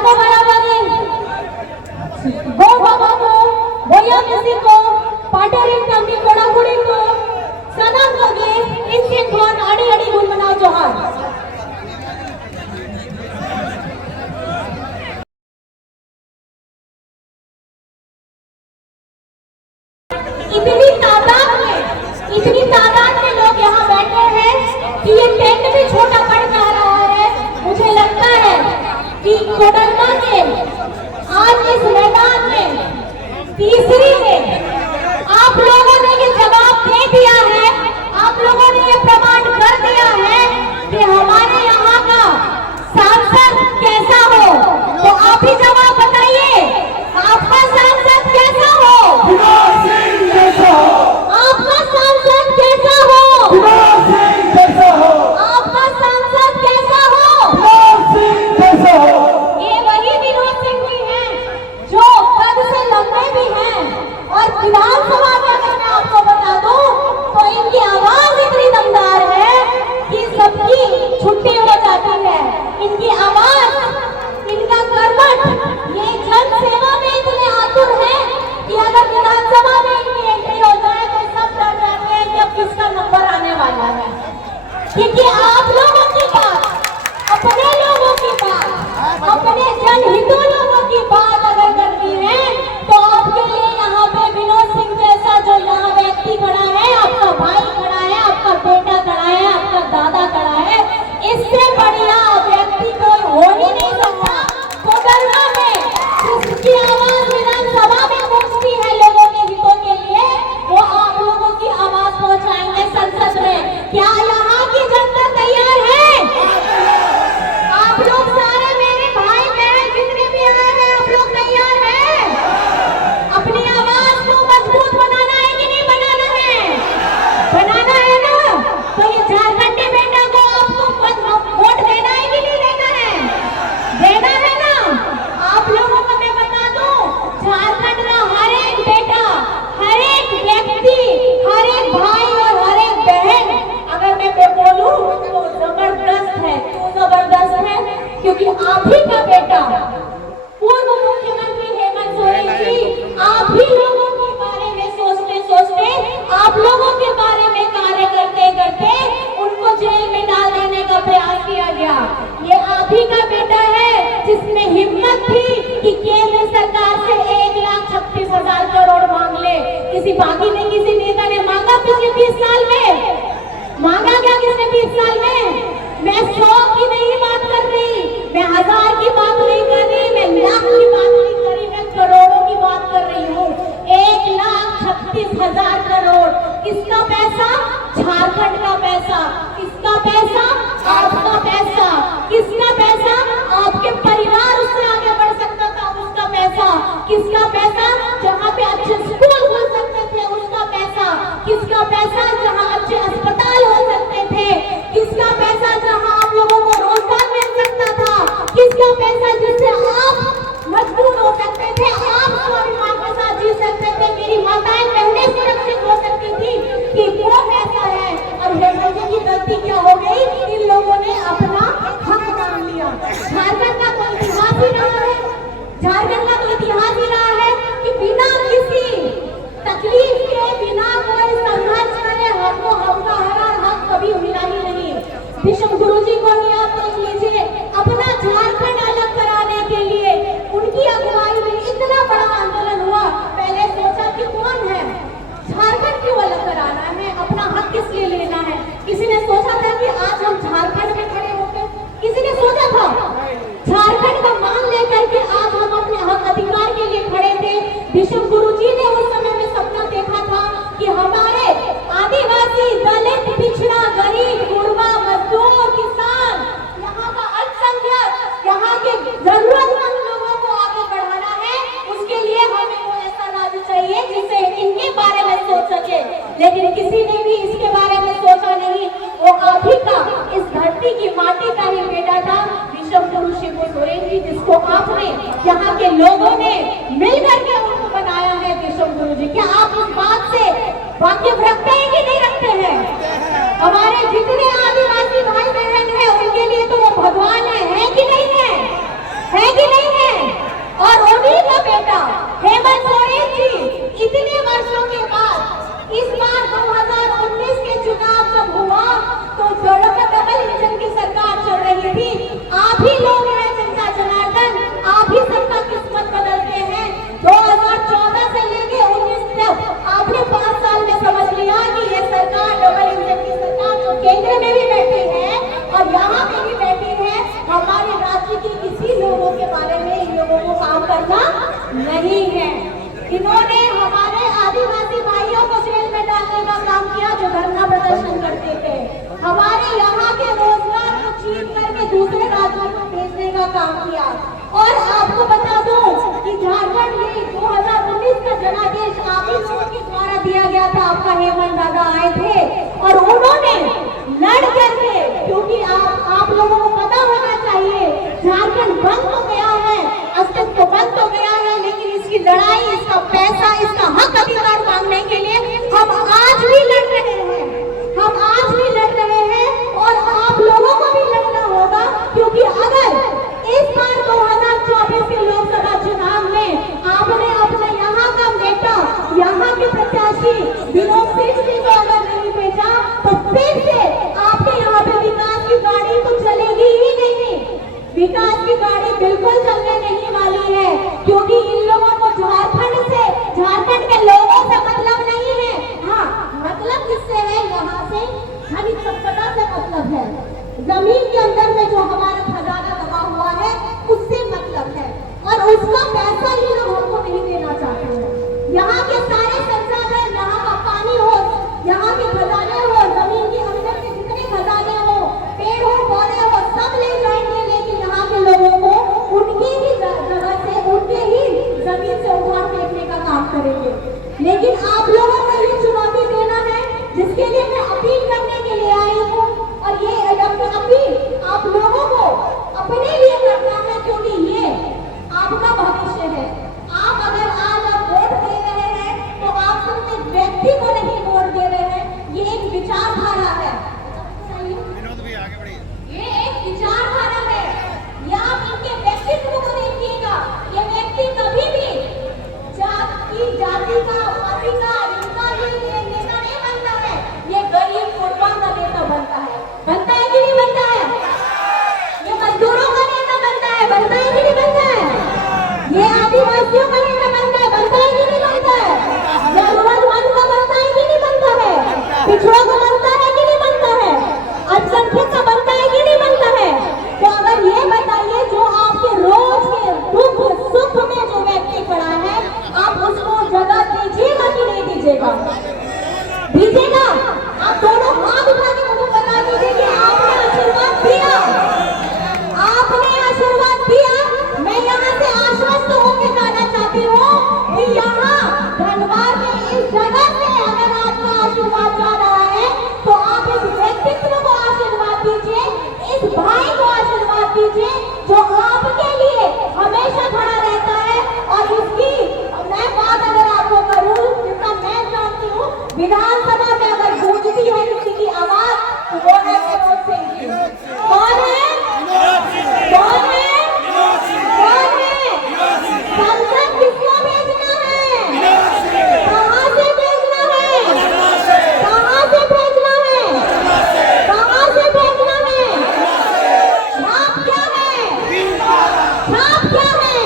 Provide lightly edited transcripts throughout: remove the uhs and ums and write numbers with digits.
साको बराबरी गो बाबाको बोया मेसिको पाटरिन कमी कोडाकुड़ी को सनम होगे इनके कौन आड़ी आड़ी गुण मनाओ जोहार। इतनी तादाद में लोग यहाँ बैठे हैं कि ये टेंट भी छोटा पड़ जा रहा है। मुझे लगता है कि कोडरमा के आज इस मैदान में तीसरी में आप लोगों ने ये जवाब दे दिया है, आप लोगों ने ये प्रमाण कर दिया है कि हमारे यहाँ का सांसद कैसा हो। तो आप ही जवाब बताइए, आपका सांसद कैसा हो? आपका सांसद कैसा हो? आपका सांसद कैसा हो? ये वही विनोद सिंह भी हैं जो कद से लंबे भी हैं और विधानसभा में अगर मैं आपको बता दूं तो इनकी आवाज इतनी दमदार है कि सबकी छुट्टी हो जाती है। इनकी आवाज, इनका कर्मठ, ये जन सेवा में इतने आतुर हैं कि अगर विधानसभा में इनकी एंट्री हो जाए तो सब डर जाते हैं कि अब किसका नंबर आने वाला है। क्योंकि आप लोगों की बात, अपने लोगों की बात, अपने जनहितों लोगों की बात अगर करनी है तो आपके लिए यहाँ पे विनोद सिंह जैसा जो यहाँ व्यक्ति खड़ा है, आपका भाई खड़ा है, आपका बेटा खड़ा है, आपका दादा खड़ा है, इससे बढ़िया व्यक्ति कोई हो ही नहीं सकता। कोडरमा में जिसकी आवाज विधानसभा में पहुंचती है लोगों के हितों के लिए, वो आप लोगों की आवाज पहुंचाएंगे संसद में। क्या यहाँ की जनता तैयार है? आप लोग सारे मेरे भाई बहन जितने भी आए हैं, आप लोग तैयार हैं? अपनी आवाज को मजबूत बनाना है कि नहीं बनाना है? बनाना है ना? तो ये झारखंडी बेटा को आपको वोट देना है कि नहीं देना है? देना है ना? आप लोगों को मैं बता दूं, झारखंड का हर एक बेटा, हर एक व्यक्ति, हर एक भाई और हर एक बहन, अगर मैं बोलूं तो जबरदस्त है। क्यों जबरदस्त है? क्योंकि आप ही का बेटा पूर्व मुख्यमंत्री हेमंत सोरेन जी आप ही लोगों के बारे में सोचते सोचते, आप लोगों के बारे में कार्य करते करते उनको जेल में डाल देने का प्रयास किया गया। ये आप ही का बेटा है जिसने हिम्मत थी कि केंद्र सरकार से 1,36,000 करोड़ मांग ले। किसी बाकी ने, किसी नेता ने मांगा पिछले 20 साल में? मांगा क्या किसने 20 साल में? मैं 100 की नहीं बात कर रही, मैं 1000 की बात नहीं कर रही, मैं लाख की बात नहीं कर रही, मैं करोड़ों की बात कर रही हूँ। 1,36,000 करोड़ किसका पैसा? झारखंड का पैसा। किसका पैसा? आपका पैसा। किसका पैसा? आपके परिवार उससे आगे बढ़ सकता था, उसका पैसा। किसका पैसा? जहाँ पे अच्छे स्कूल खुल सकते थे, उसका पैसा। किसका पैसा? जहाँ अच्छे अस्पताल हो सकते थे। किसका पैसा? जहाँ आप लोगों को रोजगार मिल सकता था। किसका पैसा? जिससे आप मजबूत हो सकते थे, आप स्वाभिमान के साथ जी सकते थे, मेरी माताएं बहनें सुरक्षित हो सकती थी, कि वो पैसा है। और हेमंत जी की गलती क्या हो गई? इन लोगों ने अपना हक मांग लिया। झारखंड का कोई इतिहास ही रहा है, झारखंड का कोई इतिहास ही रहा है कि बिना किसी तकलीफ के, बिना कोई संघर्ष करे हमको हमका हर हक कभी मिला ही नहीं। विश्व गुरु जी को ही आप देख लीजिए, अपना झारखंड अलग कराने के लिए उनकी अगुवाई में इतना बड़ा आंदोलन हुआ। पहले सोचा कि कौन है, झारखंड क्यों अलग कराना है, अपना हक किस लिए लेना है? किसी ने सोचा था कि आज हम झारखंड में खड़े होकर, किसी ने सोचा था? झारखंड का मान लेकर के आज हम अपने हक अधिकार के लिए खड़े थे। विश्व गुरु जी ने उस समय में सपना देखा था कि हमारे आदिवासी, दलित, पिछड़ा, गरीब, गुरबा, मजदूर, किसान, यहाँ का अल्पसंख्यक, यहाँ के जरूरतमंद लोगों को आगे बढ़ाना है। उसके लिए हमें कोई ऐसा राज्य चाहिए जिससे इनके बारे में सोच सके। लेकिन किसी ने भी इसके बारे में सोचा नहीं। वो आप ही का, इस धरती की माटी का ही बेटा था विश्व गुरु शिव सोरेन जी, जिसको आपने, यहाँ के लोगों ने मिलकर के उनको बनाया है विश्व गुरु जी। क्या आप उस बात से वाकिफ रखते हैं कि नहीं रखते हैं? हमारे जितने आदिवासी भाई बहन हैं उनके लिए तो वो भगवान है कि नहीं है? है कि नहीं है? केंद्र में भी बैठे हैं और यहाँ पे भी बैठे हैं, हमारे राज्य के किसी लोगों के बारे में इन लोगों को काम करना नहीं है। इन्होंने हमारे आदिवासी भाइयों को जेल में डालने का काम किया जो धरना प्रदर्शन करते थे। हमारे यहाँ के रोजगार को छीन करके दूसरे राज्यों को भेजने का काम किया। और आपको बता दूं कि झारखंड में 2019 का जनादेश आप ही लोगों के द्वारा दिया गया था। आपका हेमंत दादा आए थे और उन्होंने लड़ करके, क्योंकि आप लोगों को पता होना चाहिए झारखंड बंद हो गया है, अस्तित्व बंद हो गया है, लेकिन इसकी लड़ाई, इसका पैसा, इसका हक अधिकार मांगने के लिए हम आज भी लड़ रहे हैं। हम आज भी लड़ रहे हैं और आप लोगों को भी लड़ना होगा, क्योंकि अगर इस बार 2024 के लोकसभा चुनाव में आपने अपने यहाँ का नेता, यहाँ के प्रत्याशी विनोद सिंह जी को अगर नहीं भेजा तो फिर से आपके यहाँ पे विकास की गाड़ी तो चलेगी ही नहीं। विकास की गाड़ी बिल्कुल चलने नहीं वाली है, क्योंकि इन लोगों को झारखंड के लोगों से मतलब नहीं है। हाँ, मतलब किससे है? यहाँ से खनिज संपदा से मतलब है। जमीन के अंदर में जो हमारा खजाना दबा हुआ है उससे मतलब है, और उसका पैसा ही लोग हमको नहीं देना चाहते हैं। यहाँ के सारे संसाधन, यहाँ का पानी हो, यहाँ के खजाने हो, जमीन के अंदर के जितने खजाने हो, पेड़ हो, पौधे हो, सब ले जाएंगे, लेकिन यहाँ के लोगों को उनकी ही जगह से, उनके ही जमीन से उखाड़ फेंकने का काम करेंगे। लेकिन आप लोगों को ये चुनौती देना है, जिसके लिए मैं अपील करने के लिए आई हूँ। और ये अपील आप लोगों को अपने लिए करना है, क्योंकि ये आपका भविष्य है। आप अगर आज वोट दे रहे हैं तो आप सिर्फ एक व्यक्ति को नहीं वोट दे रहे हैं, ये एक विचारधारा है। ये एक विचारधारा है। ये आप इनके व्यक्तित्व को देखिएगा। ये व्यक्ति कभी भी जाति का, पार्टी का, इनका ये नेता नहीं बनता है। ये गरीब कुर्बान का नेता बनता है। बनता है कि नहीं बनता है? ये मजदूरों का नेता बनता है। बनता है कि नहीं बनता है? ये आदिवासियों का नेता बनता है। बनता है कि नहीं बनता है? जरूरतमंद का बनता है कि नहीं बनता है? पिछड़ों का बनता है कि नहीं बनता है? अल्पसंख्यक का बनता है कि नहीं बनता है? तो अगर ये बताइए, जो आपके रोज के दुख सुख में जो व्यक्ति खड़ा है, आप उसको जगह दीजिएगा कि नहीं दीजिएगा? दीजिएगा। आप दोनों हाथ उठा के मुझे बता दीजिए कि आपने आशीर्वाद दिया। आपने आशीर्वाद दिया। मैं यहाँ से आश्वस्त होकर जाना चाहती हूँ कि यहाँ धनबाद में इस जगह से अगर आपका आशीर्वाद जा रहा है तो आप इस व्यक्तित्व को आशीर्वाद दीजिए, इस भाई को आशीर्वाद दीजिए जो आपके लिए हमेशा खड़ा रहता है। और इसकी मैं बात अगर आपको करूँ, जितना मैं जानती हूँ, विधानसभा में अगर गूंजती है किसी की आवाज तो वो है विनोद सिंह जी। कौन है? कौन है? कौन है? संसद किसको भेजना है? कहाँ से भेजना है? कहाँ से भेजना है? कहाँ से भेजना है? छाप क्या है? छाप क्या है?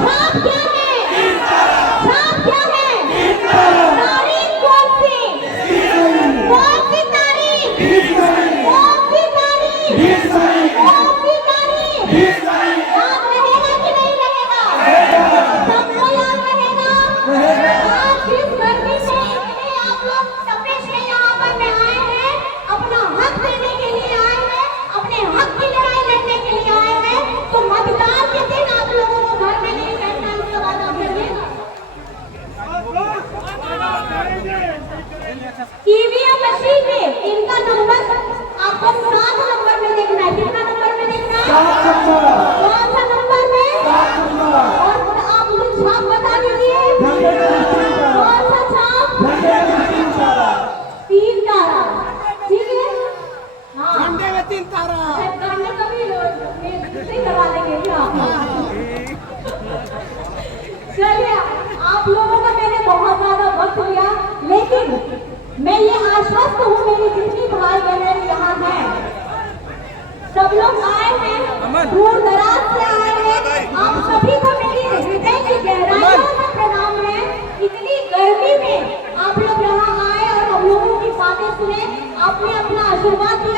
छाप क्या है? छाप क्या है? तारीख कौन सी? कौन सी तारीख? कौन सी तारीख? कौन सी तारीख? याद रहेगा कि नहीं रहेगा? सबको याद रहेगा। आज जिस गर्मी से आप लोग तपिश में यहाँ पर में आए हैं, अपना हक देने के लिए आए हैं, अपने हक की लड़ाई लड़ने के लिए आए हैं, तो मतदान के दिन आप लोगों को घर में नहीं बैठना, इसका वादा करिएगा। ईवीएम मशीन में इनका नंबर आपको 7 नंबर में देखना है। कितना नंबर में देखना है? कौन सा नंबर में? और आप मुझे छाप बता दीजिए। कौन सा छाप? 3 तारा। ठीक है? हाँ, झंडे में 3 तारा। झंडे कभी नहीं लगा देंगे क्या? चलिए, आप लोगों का मैंने बहुत ज्यादा वक्त लिया, लेकिन मैं ये आश्वस्त हूँ, मेरी जितनी भाई बहन यहाँ हैं, सब लोग आए हैं, दूर दराज से आए हैं। आप सभी को मेरी हृदय की गहराइयों से प्रणाम है। इतनी गर्मी में आप लोग यहाँ आए और हम लोगों की बातें सुने, आपने अपना शुरुआत